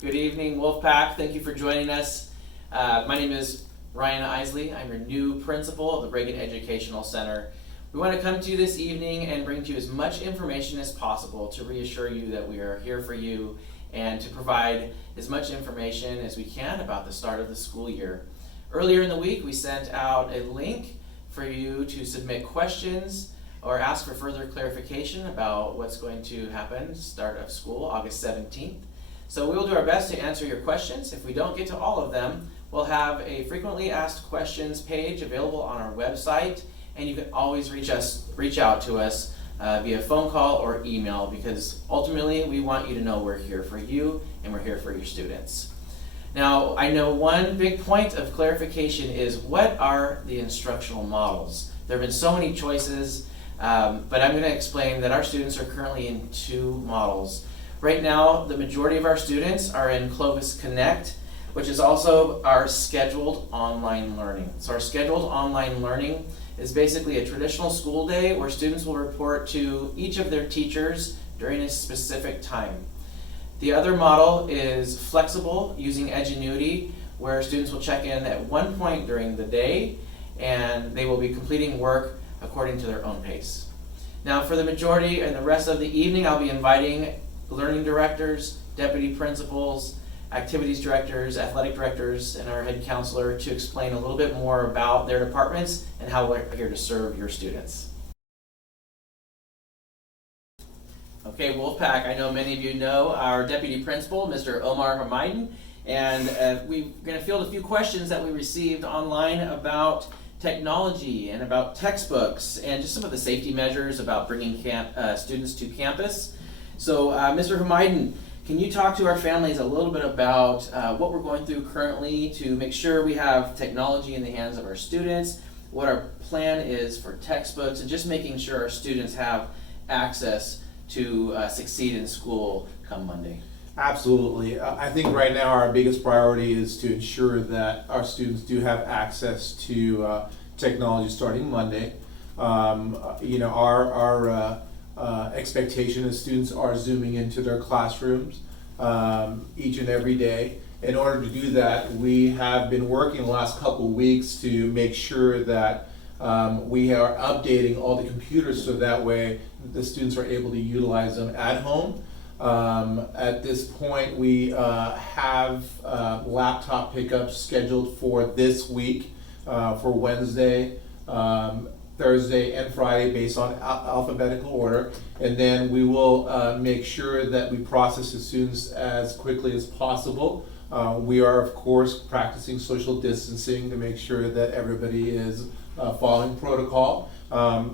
Good evening, Wolfpack. Thank you for joining us. My name is Ryan Isley. I'm your new principal of the Reyburn Educational Center. We want to come to you this evening and bring to you as much information as possible to reassure you that we are here for you and to provide as much information as we can about the start of the school year. Earlier in the week, we sent out a link for you to submit questions or ask for further clarification about what's going to happen start of school, August 17th. So we will do our best to answer your questions. If we don't get to all of them, we'll have a frequently asked questions page available on our website, and you can always reach out to us via phone call or email, because ultimately we want you to know we're here for you and we're here for your students. Now, I know one big point of clarification is, what are the instructional models? There have been so many choices, but I'm going to explain that our students are currently in 2 models. Right now, the majority of our students are in Clovis Connect, which is also our scheduled online learning. So our scheduled online learning is basically a traditional school day where students will report to each of their teachers during a specific time. The other model is flexible, using Edgenuity, where students will check in at one point during the day and they will be completing work according to their own pace. Now, for the majority and the rest of the evening, I'll be inviting learning directors, deputy principals, activities directors, athletic directors, and our head counselor to explain a little bit more about their departments and how we're here to serve your students. Okay, Wolfpack, I know many of you know our deputy principal, Mr. Omar Hamiden, and we're going to field a few questions that we received online about technology and about textbooks and just some of the safety measures about bringing students to campus. So, Mr. Hamiden, can you talk to our families a little bit about what we're going through currently to make sure we have technology in the hands of our students, what our plan is for textbooks, and just making sure our students have access to succeed in school come Monday? Absolutely. I think right now our biggest priority is to ensure that our students do have access to technology starting Monday. Our expectation is students are zooming into their classrooms each and every day. In order to do that, we have been working the last couple of weeks to make sure that we are updating all the computers so that way the students are able to utilize them at home. At this point, we have laptop pickups scheduled for this week for Wednesday, Thursday, and Friday based on alphabetical order. And then we will make sure that we process the students as quickly as possible. We are, of course, practicing social distancing to make sure that everybody is following protocol.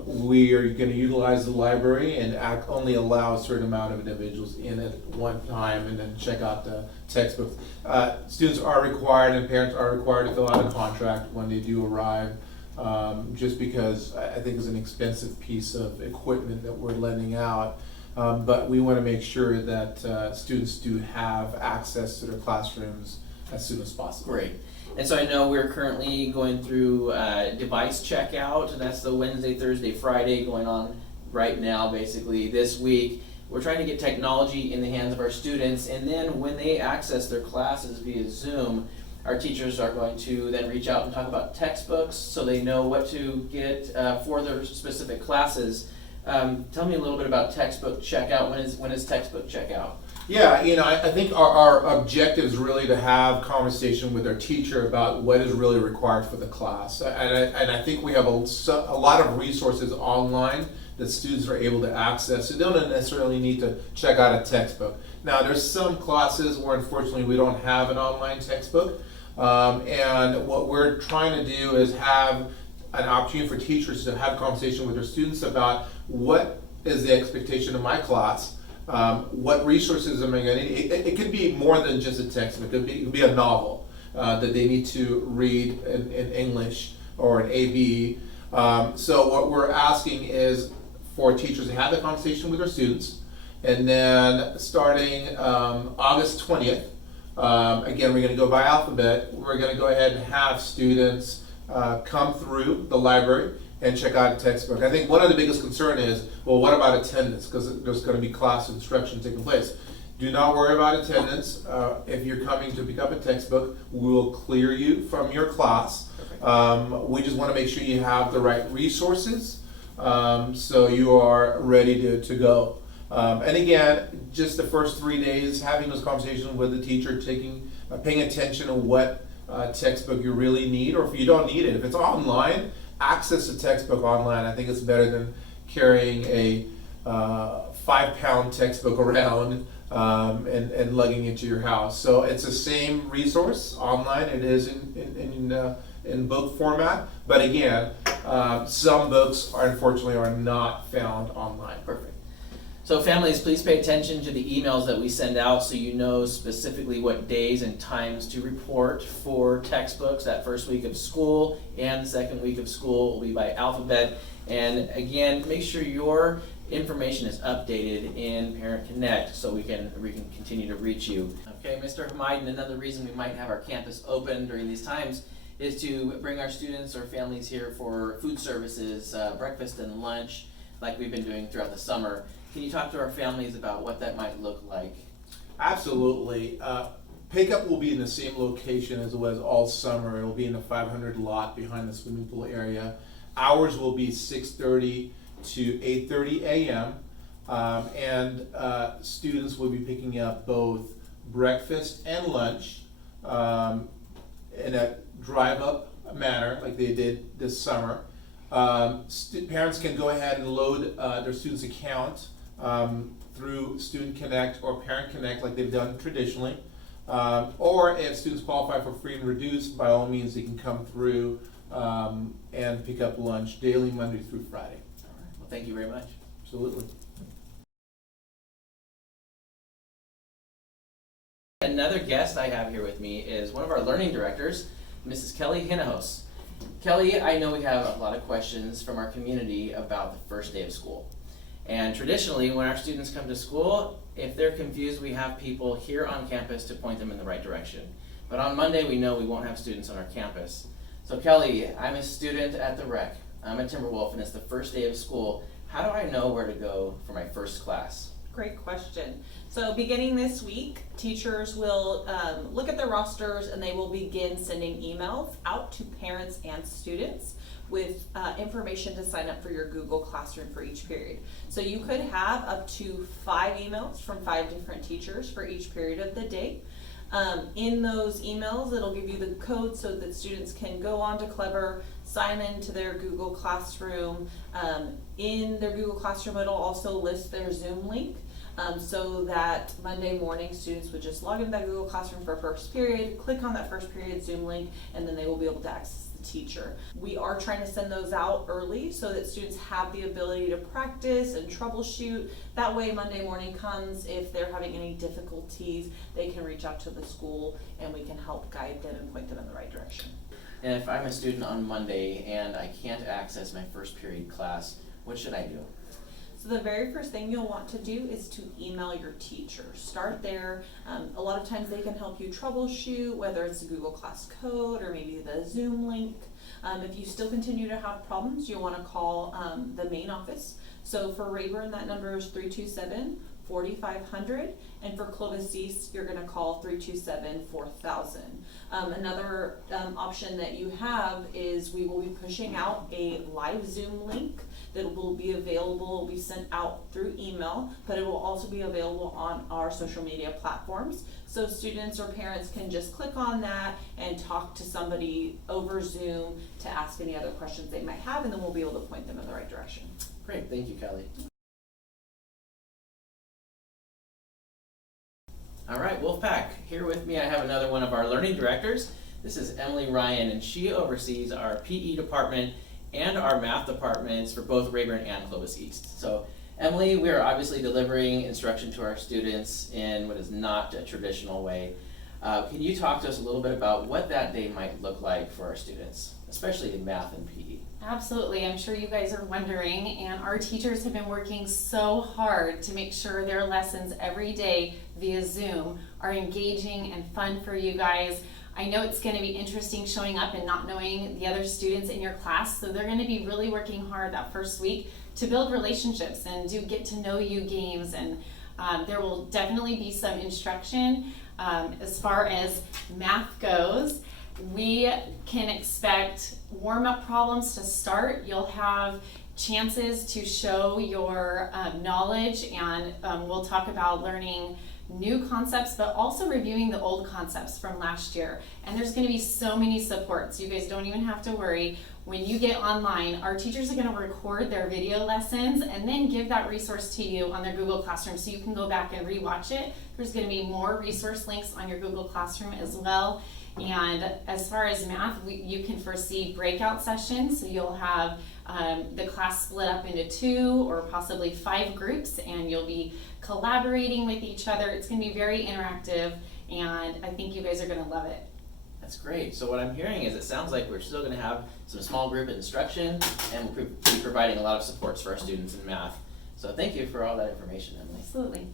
We are going to utilize the library and only allow a certain amount of individuals in at one time, and then check out the textbooks. Students are required and parents are required to fill out a contract when they do arrive, just because I think it's an expensive piece of equipment that we're lending out. But we want to make sure that students do have access to their classrooms as soon as possible. Great. And so I know we're currently going through device checkout, and that's the Wednesday, Thursday, Friday going on right now, basically this week. We're trying to get technology in the hands of our students, and then when they access their classes via Zoom, our teachers are going to then reach out and talk about textbooks so they know what to get for their specific classes. Tell me a little bit about textbook checkout. When is textbook checkout? Yeah, I think our objective is really to have conversation with our teacher about what is really required for the class. And I think we have a lot of resources online that students are able to access. So they don't necessarily need to check out a textbook. Now, there's some classes where unfortunately we don't have an online textbook. And what we're trying to do is have an opportunity for teachers to have a conversation with their students about what is the expectation of my class. What resources am I going to need? It could be more than just a textbook. It could be a novel that they need to read in English or an AB. So what we're asking is for teachers to have the conversation with their students, and then starting August 20th, again, we're going to go by alphabet. We're going to go ahead and have students come through the library and check out a textbook. I think one of the biggest concern is, well, what about attendance? Because there's going to be class instruction taking place. Do not worry about attendance. If you're coming to pick up a textbook, we will clear you from your class. We just want to make sure you have the right resources, so you are ready to go. And again, just the first 3 days, having those conversations with the teacher, paying attention to what textbook you really need, or if you don't need it. If it's online, access the textbook online. I think it's better than carrying a 5-pound textbook around and lugging into your house. So it's the same resource online. It is in book format, but again, some books unfortunately are not found online. Perfect. So families, please pay attention to the emails that we send out so you know specifically what days and times to report for textbooks. That first week of school and the second week of school will be by alphabet. And again, make sure your information is updated in Parent Connect so we can continue to reach you. Okay, Mr. Hamiden, another reason we might have our campus open during these times is to bring our students or families here for food services, breakfast and lunch, like we've been doing throughout the summer. Can you talk to our families about what that might look like? Absolutely. Pickup will be in the same location as it was all summer. It will be in the 500 lot behind the swimming pool area. Hours will be 6:30 to 8:30 a.m. And students will be picking up both breakfast and lunch in a drive-up manner like they did this summer. Parents can go ahead and load their student's account through Student Connect or Parent Connect like they've done traditionally. Or if students qualify for free and reduced, by all means they can come through and pick up lunch daily, Monday through Friday. All right. Well, thank you very much. Absolutely. Another guest I have here with me is one of our learning directors, Mrs. Kelly Hinahos. Kelly, I know we have a lot of questions from our community about the first day of school. And traditionally, when our students come to school, if they're confused, we have people here on campus to point them in the right direction. But on Monday, we know we won't have students on our campus. So Kelly, I'm a student at the rec. I'm a Timberwolf, and it's the first day of school. How do I know where to go for my first class? Great question. So beginning this week, teachers will look at their rosters and they will begin sending emails out to parents and students with information to sign up for your Google Classroom for each period. So you could have up to 5 emails from 5 different teachers for each period of the day. In those emails, it'll give you the code so that students can go on to Clever, sign into their Google Classroom. In their Google Classroom, it'll also list their Zoom link. So that Monday morning students would just log into that Google Classroom for first period, click on that first period Zoom link, and then they will be able to access the teacher. We are trying to send those out early so that students have the ability to practice and troubleshoot. That way Monday morning comes, if they're having any difficulties, they can reach out to the school and we can help guide them and point them in the right direction. And if I'm a student on Monday and I can't access my first period class, what should I do? So the very first thing you'll want to do is to email your teacher. Start there. A lot of times they can help you troubleshoot, whether it's the Google Class code or maybe the Zoom link. If you still continue to have problems, you'll want to call the main office. So for Reyburn, that number is 327-4500, and for Clovis East, you're going to call 327-4000. Another option that you have is we will be pushing out a live Zoom link that will be available, will be sent out through email, but it will also be available on our social media platforms. So students or parents can just click on that and talk to somebody over Zoom to ask any other questions they might have, and then we'll be able to point them in the right direction. Great, thank you, Kelly. All right, Wolfpack, here with me I have another one of our learning directors. This is Emily Ryan, and she oversees our PE department and our math departments for both Reyburn and Clovis East. So Emily, we are obviously delivering instruction to our students in what is not a traditional way. Can you talk to us a little bit about what that day might look like for our students, especially in math and PE? Absolutely. I'm sure you guys are wondering, and our teachers have been working so hard to make sure their lessons every day via Zoom are engaging and fun for you guys. I know it's going to be interesting showing up and not knowing the other students in your class, so they're going to be really working hard that first week to build relationships and do get to know you games and There will definitely be some instruction. As far as math goes, we can expect warm-up problems to start. You'll have chances to show your knowledge, and we'll talk about learning new concepts, but also reviewing the old concepts from last year. And there's going to be so many supports. You guys don't even have to worry. When you get online, our teachers are going to record their video lessons and then give that resource to you on their Google Classroom so you can go back and rewatch it. There's going to be more resource links on your Google Classroom as well. And as far as math, you can foresee breakout sessions, so you'll have the class split up into 2 or possibly 5 groups, and you'll be collaborating with each other. It's going to be very interactive, and I think you guys are going to love it. That's great. So what I'm hearing is it sounds like we're still going to have some small group instruction, and we'll be providing a lot of supports for our students in math. So thank you for all that information, Emily. Absolutely.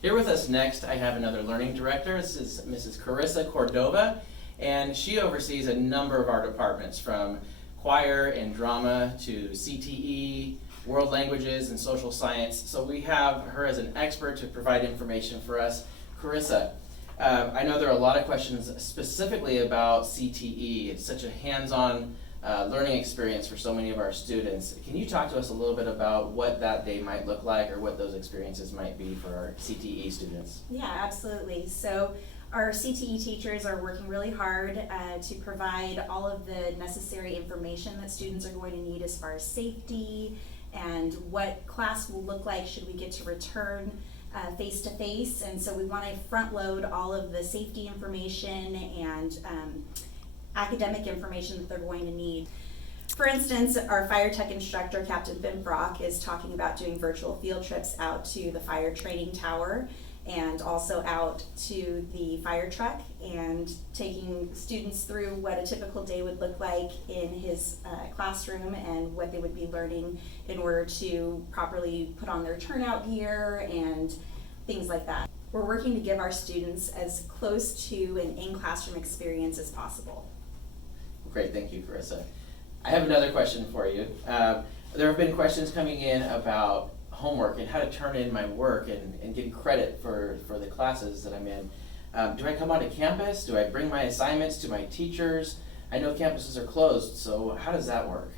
Here with us next, I have another learning director. This is Mrs. Carissa Cordova, and she oversees a number of our departments, from choir and drama to CTE, world languages, and social science. So we have her as an expert to provide information for us. Carissa, I know there are a lot of questions specifically about CTE. It's such a hands-on learning experience for so many of our students. Can you talk to us a little bit about what that day might look like, or what those experiences might be for our CTE students? Yeah, absolutely. So our CTE teachers are working really hard to provide all of the necessary information that students are going to need as far as safety and what class will look like should we get to return face-to-face. And so we want to front load all of the safety information and academic information that they're going to need. For instance, our fire tech instructor, Captain Finfrock, is talking about doing virtual field trips out to the fire training tower and also out to the fire truck, and taking students through what a typical day would look like in his classroom and what they would be learning in order to properly put on their turnout gear and things like that. We're working to give our students as close to an in-classroom experience as possible. Great, thank you, Carissa. I have another question for you. There have been questions coming in about homework and how to turn in my work and get credit for the classes that I'm in. Do I come onto campus? Do I bring my assignments to my teachers? I know campuses are closed, so how does that work?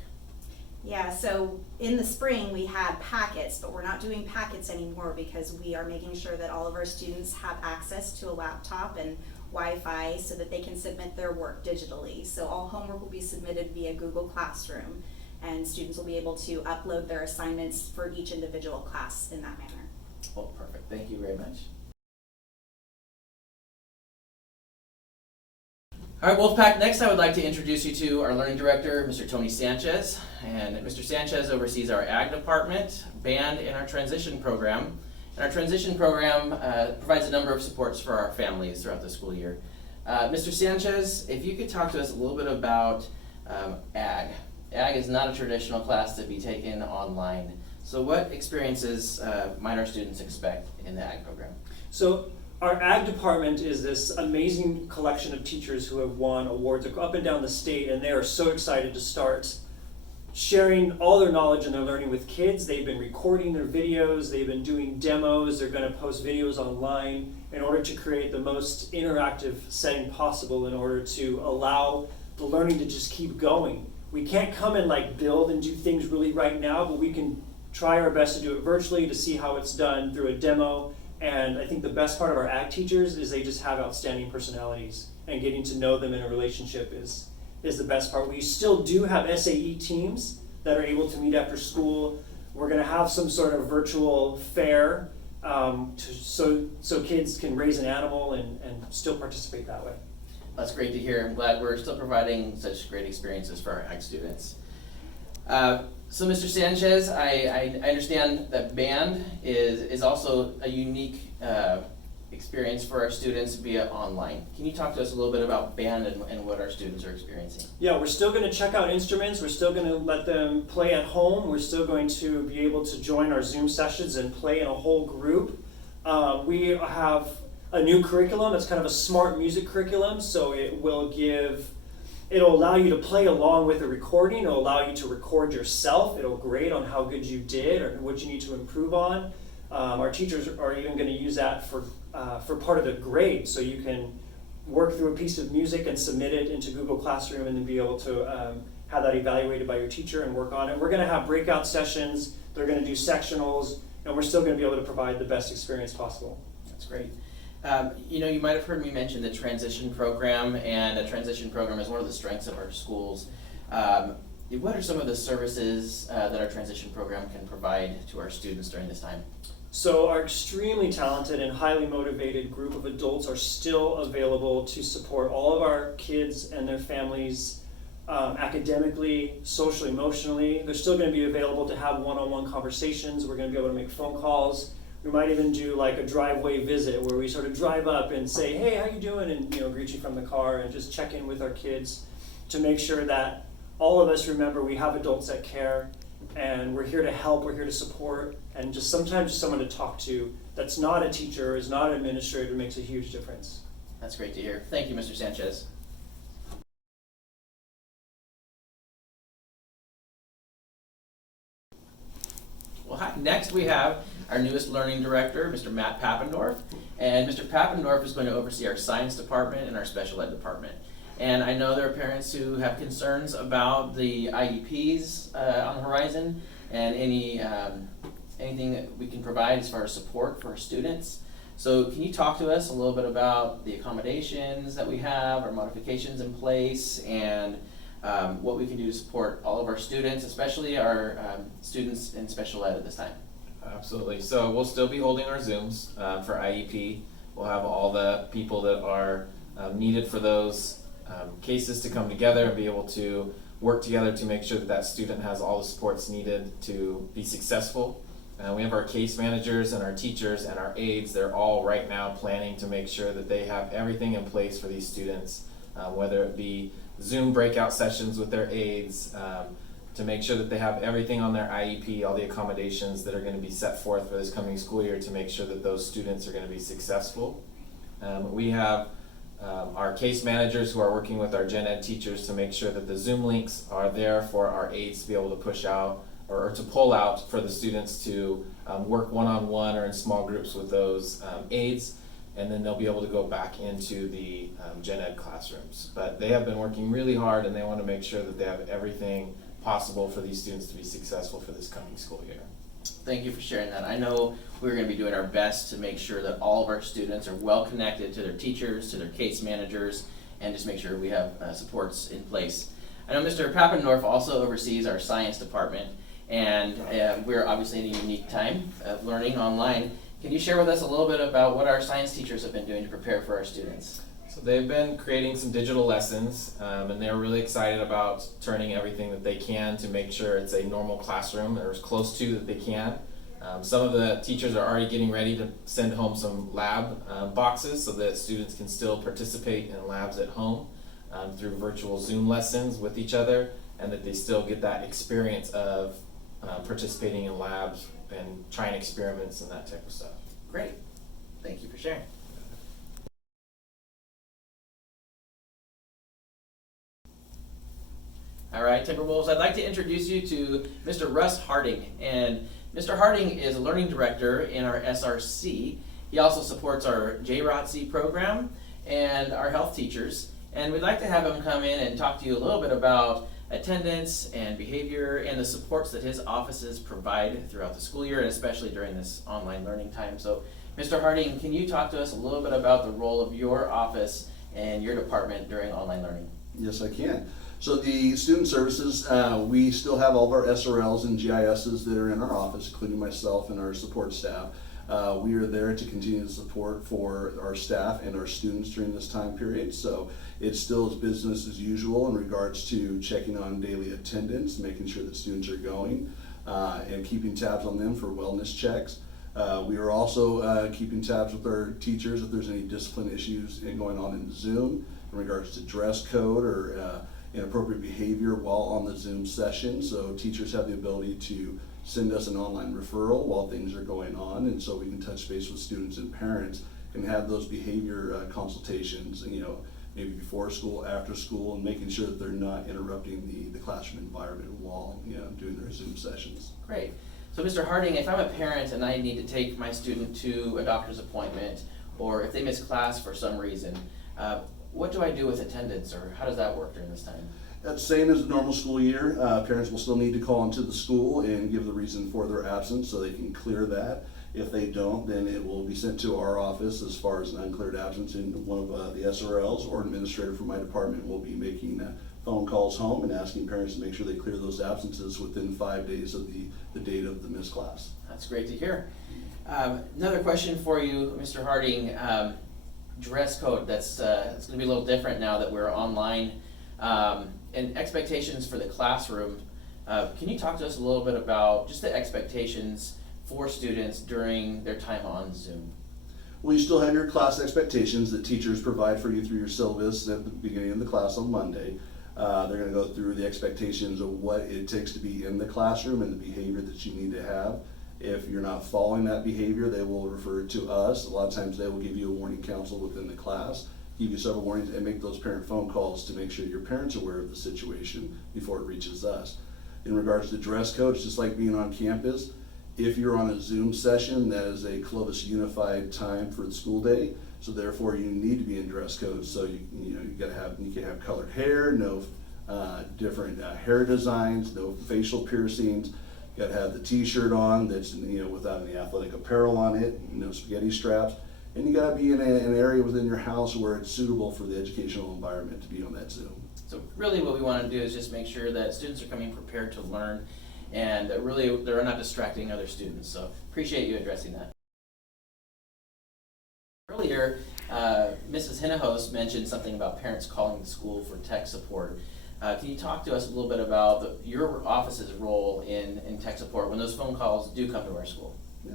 Yeah, so in the spring we had packets, but we're not doing packets anymore because we are making sure that all of our students have access to a laptop and Wi-Fi so that they can submit their work digitally. So all homework will be submitted via Google Classroom, and students will be able to upload their assignments for each individual class in that manner. Oh, perfect. Thank you very much. All right, Wolfpack, next I would like to introduce you to our learning director, Mr. Tony Sanchez. And Mr. Sanchez oversees our ag department, band, and our transition program. And our transition program provides a number of supports for our families throughout the school year. Mr. Sanchez, if you could talk to us a little bit about ag. Ag is not a traditional class to be taken online. So what experiences might our students expect in the ag program? So our ag department is this amazing collection of teachers who have won awards up and down the state, and they are so excited to start sharing all their knowledge and their learning with kids. They've been recording their videos, they've been doing demos, they're going to post videos online in order to create the most interactive setting possible in order to allow the learning to just keep going. We can't come and build and do things really right now, but we can try our best to do it virtually to see how it's done through a demo. And I think the best part of our ag teachers is they just have outstanding personalities, and getting to know them in a relationship is the best part. We still do have SAE teams that are able to meet after school. We're going to have some sort of virtual fair so kids can raise an animal and still participate that way. That's great to hear. I'm glad we're still providing such great experiences for our ag students. So Mr. Sanchez, I understand that band is also a unique experience for our students via online. Can you talk to us a little bit about band and what our students are experiencing? Yeah, we're still going to check out instruments. We're still going to let them play at home. We're still going to be able to join our Zoom sessions and play in a whole group. We have a new curriculum. It's kind of a smart music curriculum, so it will give It'll allow you to play along with the recording. It'll allow you to record yourself. It'll grade on how good you did or what you need to improve on. Our teachers are even going to use that for part of the grade, so you can work through a piece of music and submit it into Google Classroom and then be able to have that evaluated by your teacher and work on it. We're going to have breakout sessions. They're going to do sectionals, and we're still going to be able to provide the best experience possible. That's great. You might have heard me mention the transition program, and a transition program is one of the strengths of our schools. What are some of the services that our transition program can provide to our students during this time? So our extremely talented and highly motivated group of adults are still available to support all of our kids and their families academically, socially, emotionally. They're still going to be available to have one-on-one conversations. We're going to be able to make phone calls. We might even do like a driveway visit where we sort of drive up and say, hey, how you doing? And greet you from the car and just check in with our kids to make sure that all of us remember we have adults that care and we're here to help, we're here to support, and just sometimes just someone to talk to that's not a teacher, is not an administrator, makes a huge difference. That's great to hear. Thank you, Mr. Sanchez. Well, hi. Next we have our newest learning director, Mr. Matt Pappendorf. And Mr. Pappendorf is going to oversee our science department and our special ed department. And I know there are parents who have concerns about the IEPs on the horizon and anything that we can provide as far as support for our students. So can you talk to us a little bit about the accommodations that we have, our modifications in place, and what we can do to support all of our students, especially our students in special ed at this time? Absolutely. So we'll still be holding our Zooms for IEP. We'll have all the people that are needed for those cases to come together and be able to work together to make sure that that student has all the supports needed to be successful. We have our case managers and our teachers and our aides. They're all right now planning to make sure that they have everything in place for these students, whether it be Zoom breakout sessions with their aides, to make sure that they have everything on their IEP, all the accommodations that are going to be set forth for this coming school year to make sure that those students are going to be successful. We have our case managers who are working with our gen ed teachers to make sure that the Zoom links are there for our aides to be able to push out or to pull out for the students to work one-on-one or in small groups with those aides, and then they'll be able to go back into the gen ed classrooms. But they have been working really hard, and they want to make sure that they have everything possible for these students to be successful for this coming school year. Thank you for sharing that. I know we're going to be doing our best to make sure that all of our students are well connected to their teachers, to their case managers, and just make sure we have supports in place. I know Mr. Pappendorf also oversees our science department, and we're obviously in a unique time of learning online. Can you share with us a little bit about what our science teachers have been doing to prepare for our students? So they've been creating some digital lessons, and they're really excited about turning everything that they can to make sure it's a normal classroom or as close to that they can. Some of the teachers are already getting ready to send home some lab boxes so that students can still participate in labs at home through virtual Zoom lessons with each other, and that they still get that experience of participating in labs and trying experiments and that type of stuff. Great. Thank you for sharing. All right, Timberwolves, I'd like to introduce you to Mr. Russ Harding. And Mr. Harding is a learning director in our SRC. He also supports our JROTC program and our health teachers. And we'd like to have him come in and talk to you a little bit about attendance and behavior and the supports that his offices provide throughout the school year, and especially during this online learning time. So, Mr. Harding, can you talk to us a little bit about the role of your office and your department during online learning? Yes, I can. So the student services, we still have all of our SRLs and GISs that are in our office, including myself and our support staff. We are there to continue the support for our staff and our students during this time period. So it still is business as usual in regards to checking on daily attendance, making sure that students are going, and keeping tabs on them for wellness checks. We are also keeping tabs with our teachers if there's any discipline issues going on in Zoom in regards to dress code or inappropriate behavior while on the Zoom session. So teachers have the ability to send us an online referral while things are going on, and so we can touch base with students and parents and have those behavior consultations, maybe before school, after school, and making sure that they're not interrupting the classroom environment while doing their Zoom sessions. Great. So Mr. Harding, if I'm a parent and I need to take my student to a doctor's appointment, or if they miss class for some reason, what do I do with attendance, or how does that work during this time? That's the same as the normal school year. Parents will still need to call into the school and give the reason for their absence so they can clear that. If they don't, then it will be sent to our office as far as an uncleared absence, and one of the SRLs or an administrator from my department will be making phone calls home and asking parents to make sure they clear those absences within 5 days of the date of the missed class. That's great to hear. Another question for you, Mr. Harding. Dress code, it's going to be a little different now that we're online. And expectations for the classroom. Can you talk to us a little bit about just the expectations for students during their time on Zoom? Well, you still have your class expectations that teachers provide for you through your syllabus at the beginning of the class on Monday. They're going to go through the expectations of what it takes to be in the classroom and the behavior that you need to have. If you're not following that behavior, they will refer it to us. A lot of times they will give you a warning counsel within the class, give you several warnings, and make those parent phone calls to make sure your parents are aware of the situation before it reaches us. In regards to dress code, it's just like being on campus. If you're on a Zoom session, that is a Clovis unified time for the school day, so therefore you need to be in dress code. So you can have colored hair, no different hair designs, no facial piercings. You got to have the T-shirt on that's without any athletic apparel on it, no spaghetti straps, and you got to be in an area within your house where it's suitable for the educational environment to be on that Zoom. So really what we want to do is just make sure that students are coming prepared to learn, and that really they're not distracting other students. So appreciate you addressing that. Earlier, Mrs. Hinahos mentioned something about parents calling the school for tech support. Can you talk to us a little bit about your office's role in tech support when those phone calls do come to our school? Yeah.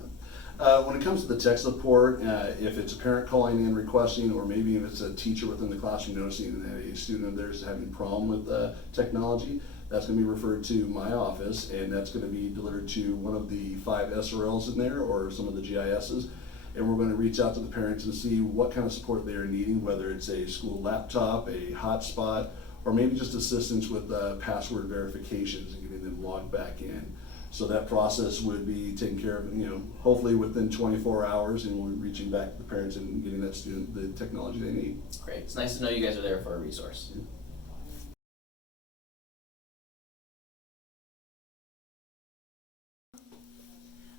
When it comes to the tech support, if it's a parent calling in requesting, or maybe if it's a teacher within the classroom noticing that a student of theirs is having a problem with technology, that's going to be referred to my office, and that's going to be delivered to one of the 5 SRLs in there or some of the GISs. And we're going to reach out to the parents and see what kind of support they are needing, whether it's a school laptop, a hotspot, or maybe just assistance with password verifications and getting them logged back in. So that process would be taken care of, hopefully within 24 hours, and we're reaching back to the parents and getting that student the technology they need. Great. It's nice to know you guys are there for a resource. Yeah.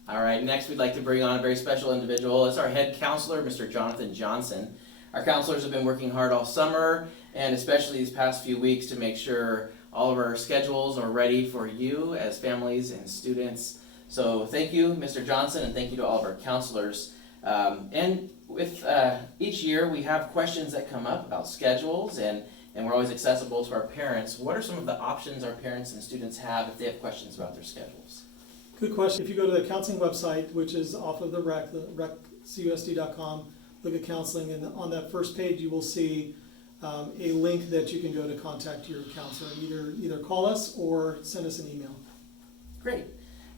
All right, next we'd like to bring on a very special individual. It's our head counselor, Mr. Jonathan Johnson. Our counselors have been working hard all summer, and especially these past few weeks, to make sure all of our schedules are ready for you as families and students. So thank you, Mr. Johnson, and thank you to all of our counselors. And with each year, we have questions that come up about schedules, and we're always accessible to our parents. What are some of the options our parents and students have if they have questions about their schedules? Good question. If you go to the counseling website, which is off of the recusd.com, look at counseling, and on that first page you will see a link that you can go to contact your counselor. Either call us or send us an email. Great.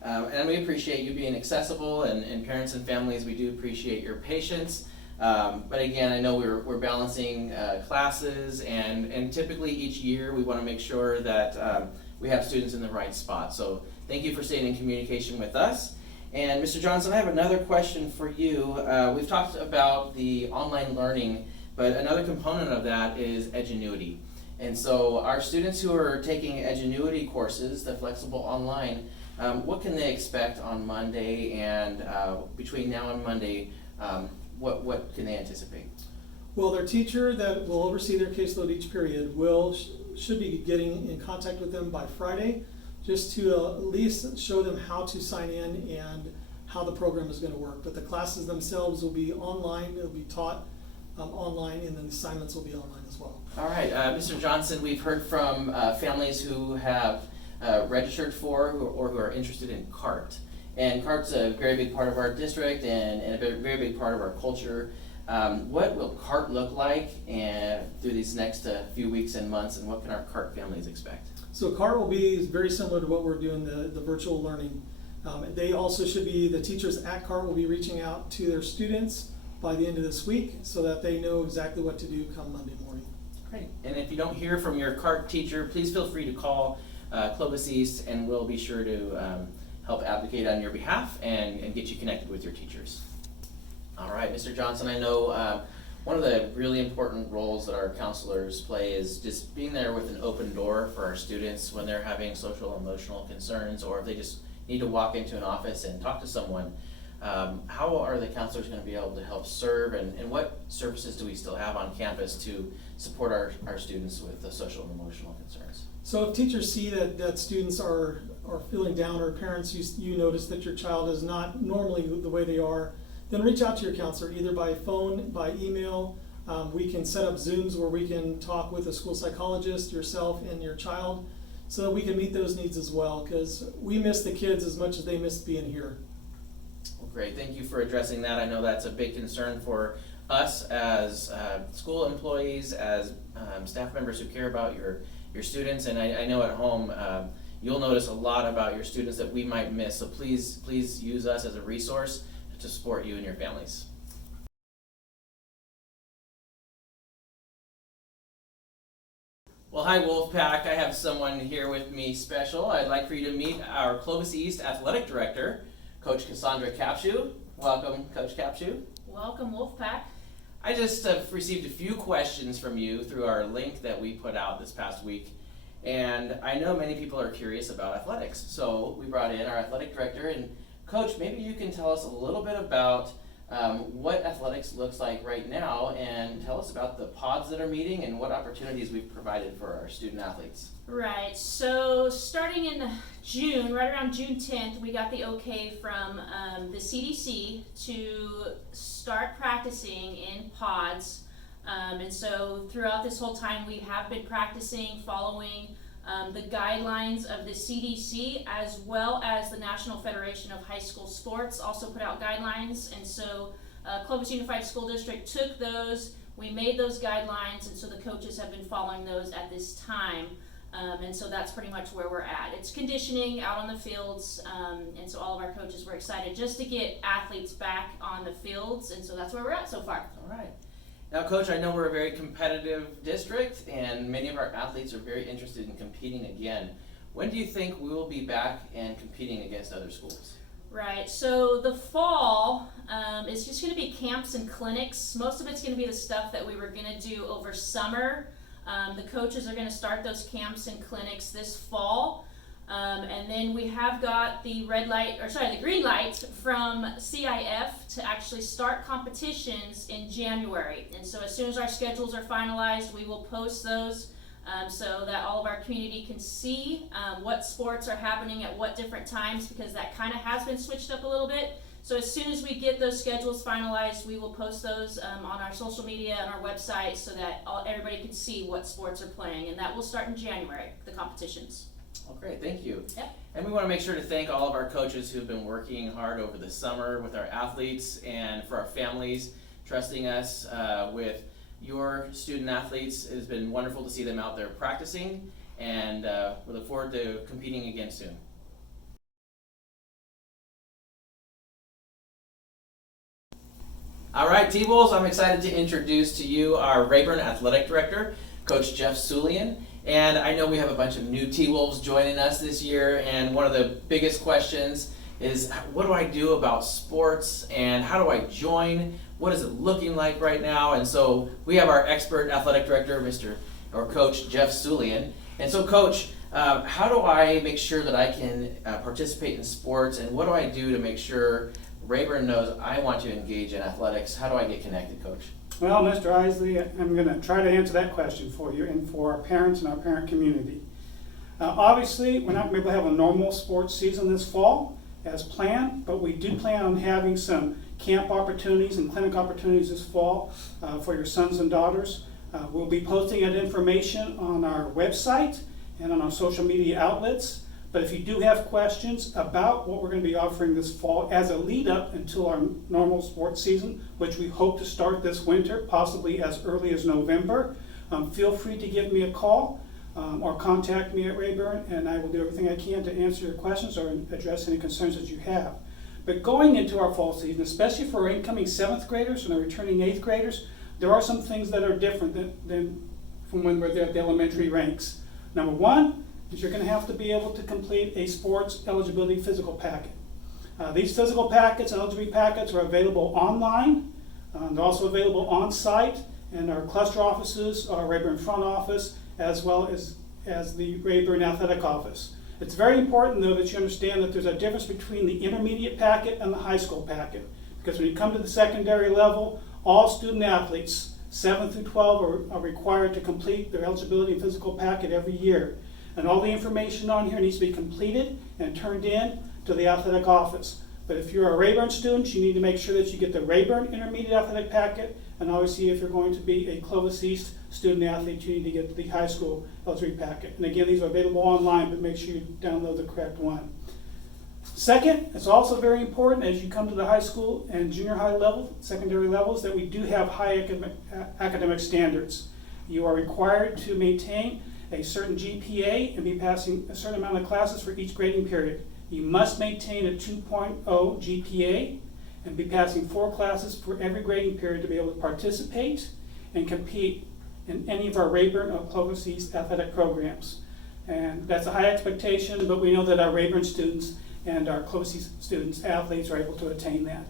And we appreciate you being accessible, and parents and families, we do appreciate your patience. But again, I know we're balancing classes, and typically each year we want to make sure that we have students in the right spot. So thank you for staying in communication with us. And Mr. Johnson, I have another question for you. We've talked about the online learning, but another component of that is Edgenuity. And so our students who are taking Edgenuity courses, the flexible online, what can they expect on Monday, and between now and Monday, what can they anticipate? Well, their teacher that will oversee their caseload each period should be getting in contact with them by Friday, just to at least show them how to sign in and how the program is going to work. But the classes themselves will be online, it'll be taught online, and then the assignments will be online as well. All right, Mr. Johnson, we've heard from families who have registered for or who are interested in CART. And CART's a very big part of our district and a very big part of our culture. What will CART look like through these next few weeks and months, and what can our CART families expect? So CART will be very similar to what we're doing, the virtual learning. They also should be, the teachers at CART will be reaching out to their students by the end of this week so that they know exactly what to do come Monday morning. Great. And if you don't hear from your CART teacher, please feel free to call Clovis East, and we'll be sure to help advocate on your behalf and get you connected with your teachers. All right, Mr. Johnson, I know one of the really important roles that our counselors play is just being there with an open door for our students when they're having social and emotional concerns, or if they just need to walk into an office and talk to someone. How are the counselors going to be able to help serve, and what services do we still have on campus to support our students with the social and emotional concerns? So if teachers see that students are feeling down, or parents, you notice that your child is not normally the way they are, then reach out to your counselor, either by phone, by email. We can set up Zooms where we can talk with a school psychologist, yourself, and your child, so that we can meet those needs as well, because we miss the kids as much as they miss being here. Well, great. Thank you for addressing that. I know that's a big concern for us as school employees, as staff members who care about your students, and I know at home you'll notice a lot about your students that we might miss, so please use us as a resource to support you and your families. Well, hi Wolfpack. I have someone here with me special. I'd like for you to meet our Clovis East Athletic Director, Coach Cassandra Capshew. Welcome, Coach Capshew. Welcome, Wolfpack. I just have received a few questions from you through our link that we put out this past week, and I know many people are curious about athletics, so we brought in our athletic director. And Coach, maybe you can tell us a little bit about what athletics looks like right now, and tell us about the pods that are meeting and what opportunities we've provided for our student athletes. Right, so starting in June, right around June 10th, we got the okay from the CDC to start practicing in pods. And so throughout this whole time, we have been practicing following the guidelines of the CDC, as well as the National Federation of High School Sports also put out guidelines. And so Clovis Unified School District took those, we made those guidelines, and so the coaches have been following those at this time. And so that's pretty much where we're at. It's conditioning out on the fields, and so all of our coaches were excited just to get athletes back on the fields, and so that's where we're at so far. All right. Now, Coach, I know we're a very competitive district, and many of our athletes are very interested in competing again. When do you think we will be back and competing against other schools? Right, so the fall is just going to be camps and clinics. Most of it's going to be the stuff that we were going to do over summer. The coaches are going to start those camps and clinics this fall. And then we have got the green light from CIF to actually start competitions in January. And so as soon as our schedules are finalized, we will post those so that all of our community can see what sports are happening at what different times, because that kind of has been switched up a little bit. So as soon as we get those schedules finalized, we will post those on our social media and our website so that everybody can see what sports are playing. And that will start in January, the competitions. Oh, great, thank you. Yep. And we want to make sure to thank all of our coaches who've been working hard over the summer with our athletes and for our families, trusting us with your student athletes. It has been wonderful to see them out there practicing, and we look forward to competing again soon. All right, T-Bulls, I'm excited to introduce to you our Reyburn Athletic Director, Coach Jeff Sulian. And I know we have a bunch of new T-Wolves joining us this year, and one of the biggest questions is, what do I do about sports, and how do I join? What is it looking like right now? And so we have our expert athletic director, Coach Jeff Sulian. And so, Coach, how do I make sure that I can participate in sports, and what do I do to make sure Reyburn knows I want to engage in athletics? How do I get connected, Coach? Well, Mr. Isley, I'm going to try to answer that question for you and for our parents and our parent community. Obviously, we're not going to be able to have a normal sports season this fall as planned, but we do plan on having some camp opportunities and clinic opportunities this fall for your sons and daughters. We'll be posting that information on our website and on our social media outlets. But if you do have questions about what we're going to be offering this fall as a lead up until our normal sports season, which we hope to start this winter, possibly as early as November, feel free to give me a call or contact me at Reyburn, and I will do everything I can to answer your questions or address any concerns that you have. But going into our fall season, especially for our incoming 7th graders and our returning 8th graders, there are some things that are different than from when we're at the elementary ranks. Number one is you're going to have to be able to complete a sports eligibility physical packet. These physical packets and eligibility packets are available online. They're also available on site in our cluster offices, our Reyburn front office, as well as the Reyburn Athletic office. It's very important, though, that you understand that there's a difference between the intermediate packet and the high school packet. Because when you come to the secondary level, all student athletes, 7 through 12, are required to complete their eligibility and physical packet every year. And all the information on here needs to be completed and turned in to the athletic office. But if you're a Reyburn student, you need to make sure that you get the Reyburn Intermediate Athletic Packet, and obviously if you're going to be a Clovis East student athlete, you need to get the high school eligibility packet. And again, these are available online, but make sure you download the correct one. Second, it's also very important as you come to the high school and junior high level, secondary levels, that we do have high academic standards. You are required to maintain a certain GPA and be passing a certain amount of classes for each grading period. You must maintain a 2.0 GPA and be passing 4 classes for every grading period to be able to participate and compete in any of our Reyburn or Clovis East athletic programs. And that's a high expectation, but we know that our Reyburn students and our Clovis East students, athletes, are able to attain that.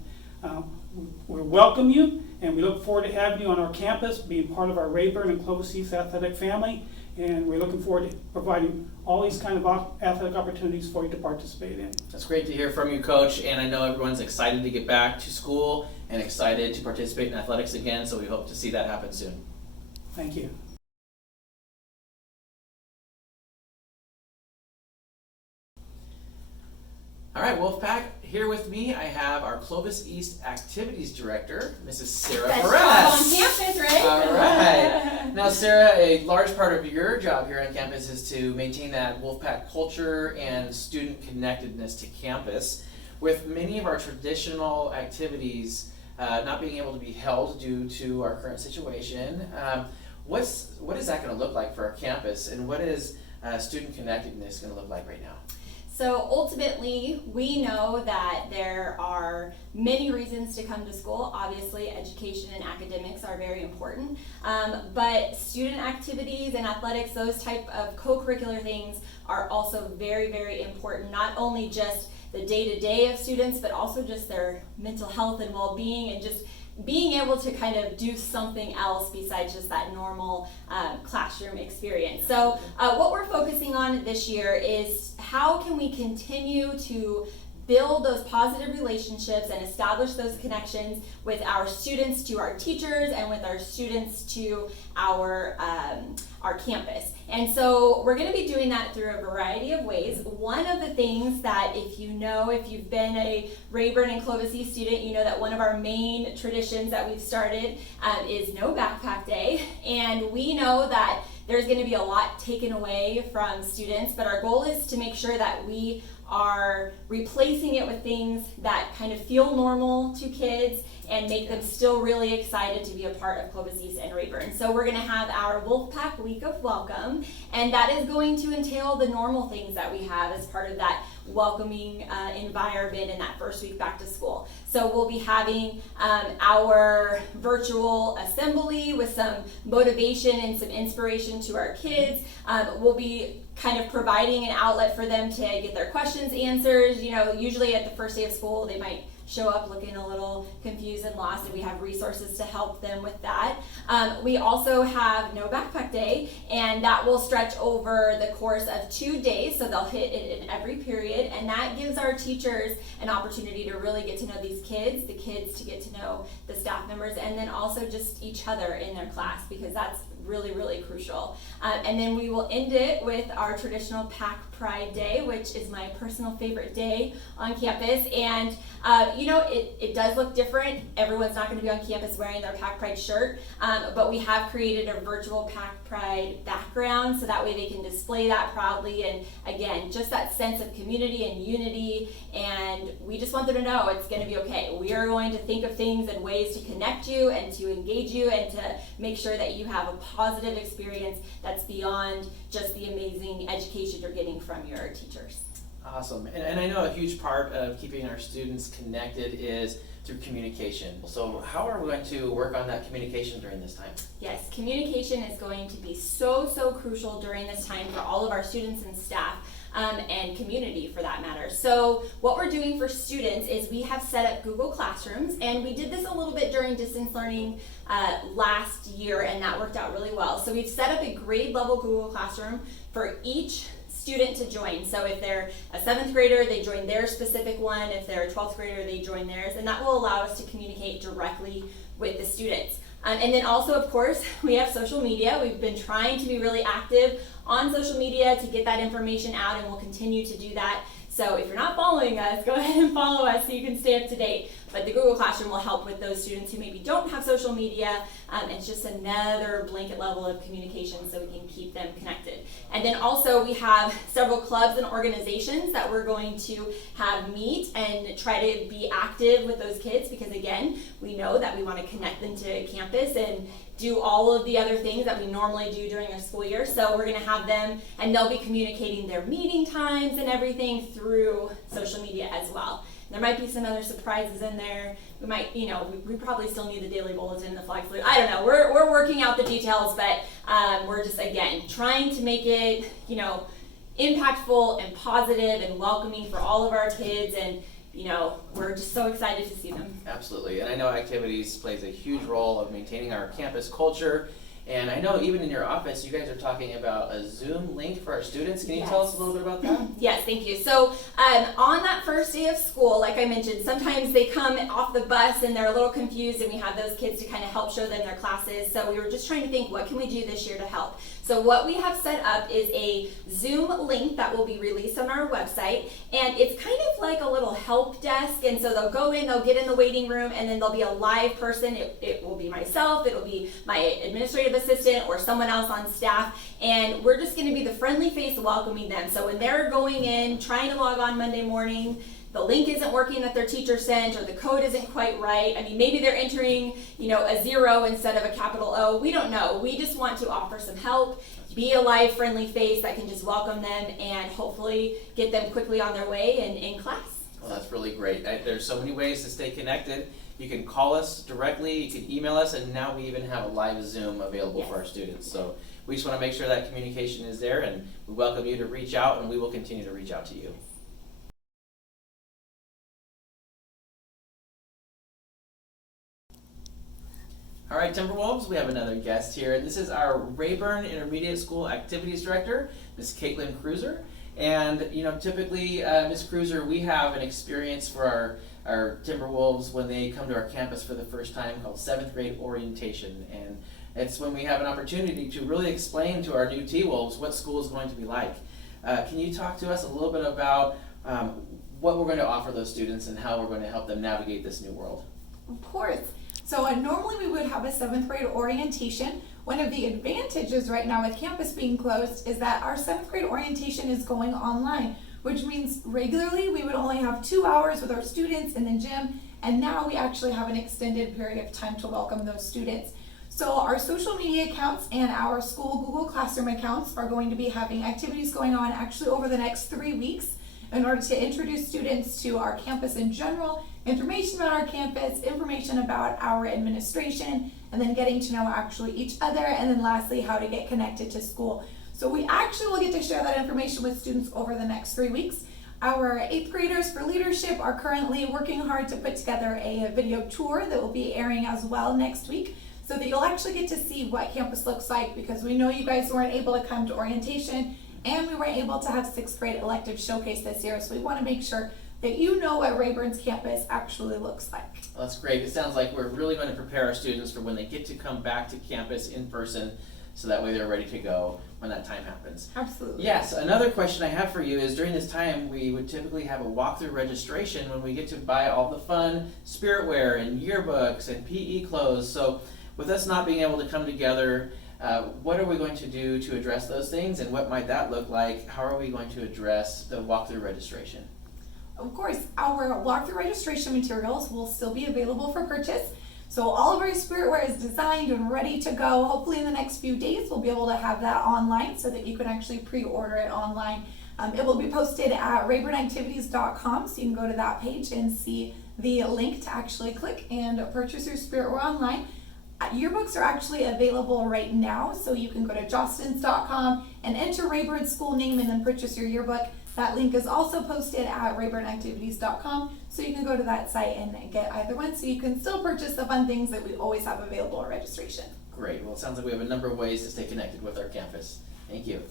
We welcome you, and we look forward to having you on our campus, being part of our Reyburn and Clovis East athletic family. And we're looking forward to providing all these kind of athletic opportunities for you to participate in. That's great to hear from you, Coach, and I know everyone's excited to get back to school and excited to participate in athletics again, so we hope to see that happen soon. Thank you. All right, Wolfpack, here with me I have our Clovis East Activities Director, Mrs. Sarah Best Perez. job on campus, right? All right. Now, Sarah, a large part of your job here on campus is to maintain that Wolfpack culture and student connectedness to campus. With many of our traditional activities not being able to be held due to our current situation, what is that going to look like for our campus, and what is student connectedness going to look like right now? So ultimately, we know that there are many reasons to come to school. Obviously, education and academics are very important, but student activities and athletics, those type of co-curricular things are also very, very important, not only just the day-to-day of students, but also just their mental health and well-being, and just being able to kind of do something else besides just that normal classroom experience. So what we're focusing on this year is how can we continue to build those positive relationships and establish those connections with our students to our teachers and with our students to our campus. And so we're going to be doing that through a variety of ways. One of the things that if you've been a Reyburn and Clovis East student, you know that one of our main traditions that we've started is No Backpack Day. And we know that there's going to be a lot taken away from students, but our goal is to make sure that we are replacing it with things that kind of feel normal to kids and make them still really excited to be a part of Clovis East and Reyburn. So we're going to have our Wolfpack Week of Welcome, and that is going to entail the normal things that we have as part of that welcoming environment in that first week back to school. So we'll be having our virtual assembly with some motivation and some inspiration to our kids. We'll be kind of providing an outlet for them to get their questions answered. You know, usually at the first day of school, they might show up looking a little confused and lost, and we have resources to help them with that. We also have No Backpack Day, and that will stretch over the course of 2 days, so they'll hit it in every period, and that gives our teachers an opportunity to really get to know these kids, the kids to get to know the staff members, and then also just each other in their class, because that's really, really crucial. And then we will end it with our traditional Pack Pride Day, which is my personal favorite day on campus. And you know, it does look different. Everyone's not going to be on campus wearing their Pack Pride shirt, but we have created a virtual Pack Pride background, so that way they can display that proudly. And again, just that sense of community and unity, and we just want them to know it's going to be okay. We are going to think of things and ways to connect you and to engage you and to make sure that you have a positive experience that's beyond just the amazing education you're getting from your teachers. Awesome. And I know a huge part of keeping our students connected is through communication. So how are we going to work on that communication during this time? Yes, communication is going to be so crucial during this time for all of our students and staff. And community for that matter. So what we're doing for students is we have set up Google Classrooms, and we did this a little bit during distance learning last year, and that worked out really well. So we've set up a grade level Google Classroom for each student to join. So if they're a 7th grader, they join their specific one. If they're a 12th grader, they join theirs, and that will allow us to communicate directly with the students. And then also, of course, we have social media. We've been trying to be really active on social media to get that information out, and we'll continue to do that. So if you're not following us, go ahead and follow us so you can stay up to date. But the Google Classroom will help with those students who maybe don't have social media. It's just another blanket level of communication so we can keep them connected. And then also we have several clubs and organizations that we're going to have meet and try to be active with those kids, because again, we know that we want to connect them to campus and do all of the other things that we normally do during our school year. So we're going to have them, and they'll be communicating their meeting times and everything through social media as well. There might be some other surprises in there. We might, we probably still need the daily bulletin, the flag salute. I don't know. We're working out the details, but we're just, again, trying to make it, impactful and positive and welcoming for all of our kids. And, we're just so excited to see them. Absolutely. And I know activities plays a huge role of maintaining our campus culture. And I know even in your office, you guys are talking about a Zoom link for our students. Can you tell us a little bit about that? Yes, thank you. So on that first day of school, like I mentioned, sometimes they come off the bus and they're a little confused, and we have those kids to kind of help show them their classes. So we were just trying to think, what can we do this year to help? So what we have set up is a Zoom link that will be released on our website, and it's kind of like a little help desk. And so they'll go in, they'll get in the waiting room, and then there'll be a live person. It will be myself, it'll be my administrative assistant or someone else on staff, and we're just going to be the friendly face welcoming them. So when they're going in, trying to log on Monday morning, the link isn't working that their teacher sent, or the code isn't quite right. I mean, maybe they're entering, a 0 instead of a capital O. We don't know. We just want to offer some help, be a live, friendly face that can just welcome them and hopefully get them quickly on their way and in class. Well, that's really great. There's so many ways to stay connected. You can call us directly, you can email us, and now we even have a live Zoom available for our students. So we just want to make sure that communication is there, and we welcome you to reach out, and we will continue to reach out to you. All right, Timberwolves, we have another guest here, and this is our Reyburn Intermediate School Activities Director, Ms. Caitlin Cruiser. And typically, Ms. Cruiser, we have an experience for our Timberwolves when they come to our campus for the first time called 7th grade orientation. And it's when we have an opportunity to really explain to our new T-Wolves what school is going to be like. Can you talk to us a little bit about what we're going to offer those students and how we're going to help them navigate this new world? Of course. So normally we would have a 7th grade orientation. One of the advantages right now with campus being closed is that our 7th grade orientation is going online, which means regularly we would only have 2 hours with our students in the gym, and now we actually have an extended period of time to welcome those students. So our social media accounts and our school Google Classroom accounts are going to be having activities going on actually over the next 3 weeks in order to introduce students to our campus in general, information about our campus, information about our administration, and then getting to know actually each other, and then lastly, how to get connected to school. So we actually will get to share that information with students over the next 3 weeks. Our 8th graders for leadership are currently working hard to put together a video tour that will be airing as well next week, so that you'll actually get to see what campus looks like, because we know you guys weren't able to come to orientation, and we weren't able to have 6th grade elective showcase this year, so we want to make sure that you know what Reyburn's campus actually looks like. Well, that's great. It sounds like we're really going to prepare our students for when they get to come back to campus in person, so that way they're ready to go when that time happens. Absolutely. Yes, another question I have for you is, during this time we would typically have a walkthrough registration when we get to buy all the fun spirit wear and yearbooks and PE clothes. So with us not being able to come together, what are we going to do to address those things, and what might that look like? How are we going to address the walkthrough registration? Of course, our walkthrough registration materials will still be available for purchase. So all of our spirit wear is designed and ready to go. Hopefully in the next few days we'll be able to have that online so that you can actually pre-order it online. It will be posted at ReyburnActivities.com, so you can go to that page and see the link to actually click and purchase your spirit or online. Yearbooks are actually available right now, so you can go to jostens.com and enter Reyburn's school name and then purchase your yearbook. That link is also posted at ReyburnActivities.com, so you can go to that site and get either one, so you can still purchase the fun things that we always have available at registration. Great. Well, it sounds like we have a number of ways to stay connected with our campus. Thank you.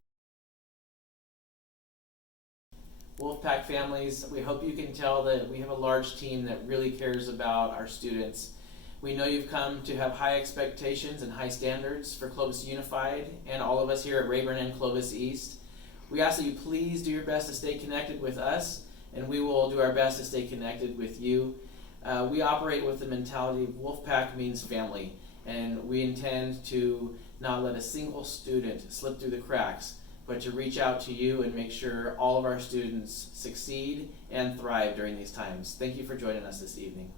Wolfpack families, we hope you can tell that we have a large team that really cares about our students. We know you've come to have high expectations and high standards for Clovis Unified and all of us here at Reyburn and Clovis East. We ask that you please do your best to stay connected with us, and we will do our best to stay connected with you. We operate with the mentality of Wolfpack means family, and we intend to not let a single student slip through the cracks, but to reach out to you and make sure all of our students succeed and thrive during these times. Thank you for joining us this evening.